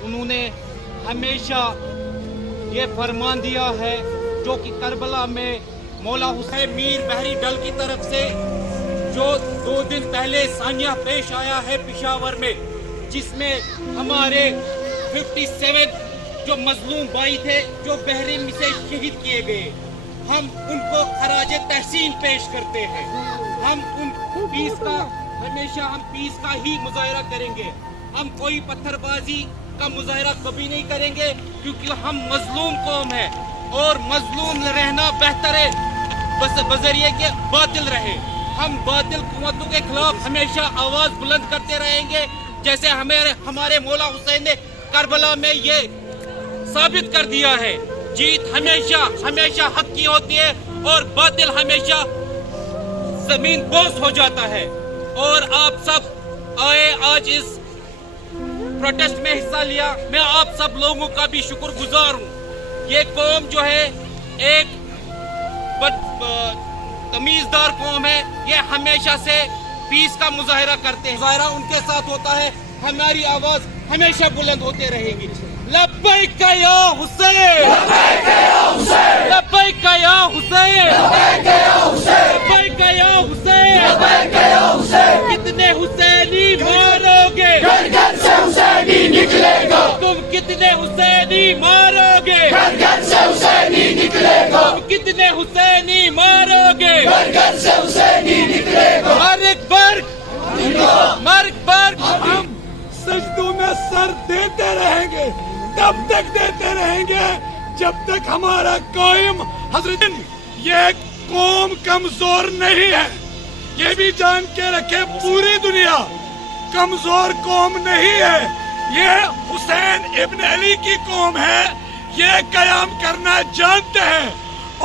انہوں نے ہمیشہ یہ فرمان دیا ہے جو کہ کربلا میں مولا حسین میر بحری ڈل کی طرف سے جو 2 دن پہلے سانیہ پیش آیا ہے پشاور میں، جس میں ہمارے 57 جو مظلوم بھائی تھے جو بحرین میں سے شہید کیے گئے، ہم ان کو خراج تحسین پیش کرتے ہیں۔ ہم ان پیس کا ہمیشہ پیس کا ہی مظاہرہ کریں گے، ہم کوئی پتھر بازی کا مظاہرہ کبھی نہیں کریں گے، کیونکہ ہم مظلوم قوم ہیں اور مظلوم رہنا بہتر ہے بس بذریعے کے باطل رہے۔ ہم باطل قوتوں کے خلاف ہمیشہ آواز بلند کرتے رہیں گے، جیسے ہمارے مولا حسین نے کربلا میں یہ ثابت کر دیا ہے۔ جیت ہمیشہ حق کی ہوتی ہے اور باطل ہمیشہ زمین بوس ہو جاتا ہے۔ اور آپ سب آئے آج اس پروٹیسٹ میں حصہ لیا، میں آپ سب لوگوں کا بھی شکر گزار ہوں۔ یہ قوم جو ہے ایک تمیزدار قوم ہے، یہ ہمیشہ سے پیس کا مظاہرہ کرتے ہیں، مظاہرہ ان کے ساتھ ہوتا ہے، ہماری آواز ہمیشہ بلند ہوتے رہے گی۔ لبیک یا حسین، لبیک یا حسین، لبیک یا حسین، کتنے حسینی مارو گے، گھر گھر سے حسینی نکلے گا، تم کتنے حسینی مارو گے، گھر گھر سے حسینی نکلے گا، تم کتنے حسینی مارو گے، گھر گھر سے حسینی نکلے گا۔ مرگ برگ، مرگ برگ۔ ہم سجدوں میں سر دیتے رہیں گے، تب تک دیتے رہیں گے جب تک ہمارا قائم حضرت۔ یہ قوم کمزور نہیں ہے، یہ بھی جان کے رکھے پوری دنیا کمزور قوم نہیں ہے، یہ حسین ابن علی کی قوم ہے، یہ قیام کرنا جانتے ہیں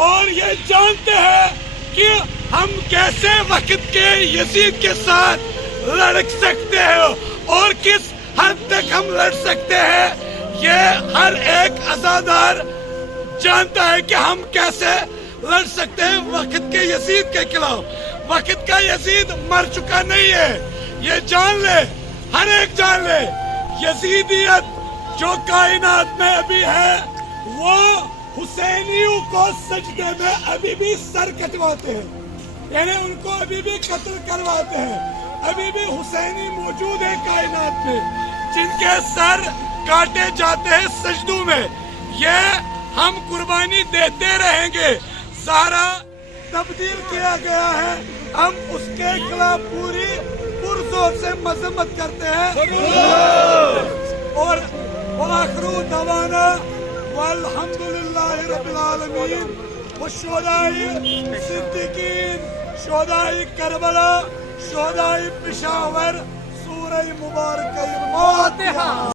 اور یہ جانتے ہیں کہ ہم کیسے وقت کے یزید کے ساتھ لڑ سکتے ہیں اور کس حد تک ہم لڑ سکتے ہیں۔ یہ ہر ایک عزادار جانتا ہے کہ ہم کیسے لڑ سکتے ہیں وقت کے یزید کے خلاف۔ وقت کا یزید مر چکا نہیں ہے، یہ جان لے، ہر ایک جان لے۔ یزیدیت جو کائنات میں ابھی ہے وہ حسینیوں کو سجدے میں ابھی بھی سر کٹواتے ہیں، یعنی ان کو ابھی بھی قتل کرواتے ہیں۔ ابھی بھی حسینی موجود ہے کائنات میں جن کے سر کاٹے جاتے ہیں سجدوں میں۔ یہ ہم قربانی دیتے رہیں گے۔ زہرا تبدیل کیا گیا ہے، ہم اس کے خلاف پوری پرزور سے مذمت کرتے ہیں۔ اور وآخر دعوانا والحمدللہ رب العالمین والشہداء صدیقین، شہداء کربلا، شہداء پشاور، سورہ مبارکہ فاتحہ۔